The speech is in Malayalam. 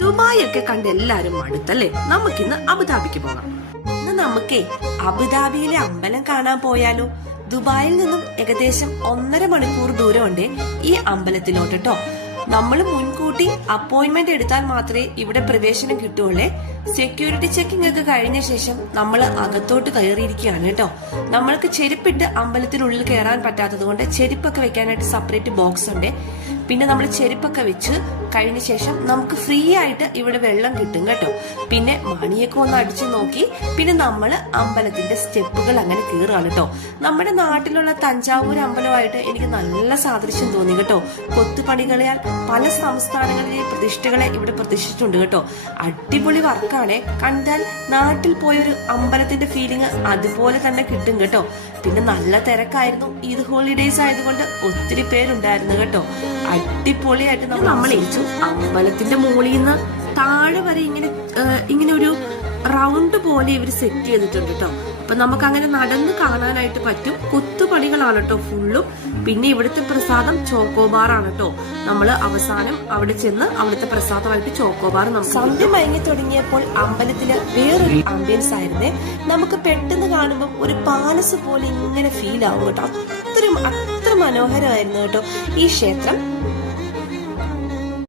ദുബായ് ഒക്കെ കണ്ട് എല്ലാരും മടുത്തല്ലേ? നമുക്കിന്ന് അബുദാബിക്ക് പോകാം. നമുക്കേ അബുദാബിയിലെ അമ്പലം കാണാൻ പോയാലോ? ദുബായിൽ നിന്നും ഏകദേശം 1.5 മണിക്കൂർ ദൂരമുണ്ട് ഈ അമ്പലത്തിലോട്ട് ട്ടോ. നമ്മൾ മുൻകൂട്ടി അപ്പോയിന്റ്മെന്റ് എടുത്താൽ മാത്രമേ ഇവിടെ പ്രവേശനം കിട്ടുള്ളേ. സെക്യൂരിറ്റി ചെക്കിംഗ് ഒക്കെ കഴിഞ്ഞ ശേഷം നമ്മൾ അകത്തോട്ട് കയറിയിരിക്കുകയാണ് കേട്ടോ. നമ്മൾക്ക് ചെരുപ്പിട്ട് അമ്പലത്തിനുള്ളിൽ കയറാൻ പറ്റാത്തത് കൊണ്ട് ചെരുപ്പൊക്കെ വെക്കാനായിട്ട് സെപ്പറേറ്റ് ബോക്സ് ഉണ്ട്. പിന്നെ നമ്മൾ ചെരുപ്പൊക്കെ വെച്ച് കഴിഞ്ഞ ശേഷം നമുക്ക് ഫ്രീ ആയിട്ട് ഇവിടെ വെള്ളം കിട്ടും കേട്ടോ. പിന്നെ മണിയൊക്കെ ഒന്ന് അടിച്ചു നോക്കി പിന്നെ നമ്മൾ അമ്പലത്തിന്റെ സ്റ്റെപ്പുകൾ അങ്ങനെ കയറുകയാണ് കേട്ടോ. നമ്മുടെ നാട്ടിലുള്ള തഞ്ചാവൂർ അമ്പലമായിട്ട് എനിക്ക് നല്ല സാദൃശ്യം തോന്നി കേട്ടോ. കൊത്തുപണികളാൽ പല സംസ്ഥാനങ്ങളിലെ പ്രതിഷ്ഠകളെ ഇവിടെ പ്രതിഷ്ഠിച്ചിട്ടുണ്ട് കേട്ടോ. അടിപൊളി വർക്കാണ്. കണ്ടാൽ നാട്ടിൽ പോയൊരു അമ്പലത്തിന്റെ ഫീലിംഗ് അതുപോലെ തന്നെ കിട്ടും കേട്ടോ. പിന്നെ നല്ല തിരക്കായിരുന്നു. ഈദ് ഹോളിഡേയ്സ് ആയതുകൊണ്ട് ഒത്തിരി പേരുണ്ടായിരുന്നു കേട്ടോ. അടിപൊളിയായിട്ട് നമ്മൾ അമ്പലത്തിന്റെ മുകളിൽ നിന്ന് താഴെ വരെ ഇങ്ങനെ ഒരു റൗണ്ട് പോലെ ഇവര് സെറ്റ് ചെയ്തിട്ടുണ്ട് കേട്ടോ. അപ്പൊ നമുക്ക് അങ്ങനെ നടന്ന് കാണാനായിട്ട് പറ്റും. കൊത്തുപണികളാണ് കേട്ടോ ഫുള്ളും. പിന്നെ ഇവിടുത്തെ പ്രസാദം ചോക്കോബാർ ആണ് കേട്ടോ. നമ്മള് അവസാനം അവിടെ ചെന്ന് അവിടുത്തെ പ്രസാദമായിട്ട് ചോക്കോബാർ സന്ധ്യ മയങ്ങി തുടങ്ങിയപ്പോൾ അമ്പലത്തില് വേറൊരു ആംബിയൻസ് ആയിരുന്നേ. നമുക്ക് പെട്ടെന്ന് കാണുമ്പോൾ ഒരു പാലസ് പോലെ ഇങ്ങനെ ഫീൽ ആവും കേട്ടോ. അത്ര മനോഹരമായിരുന്നു കേട്ടോ ഈ ക്ഷേത്രം.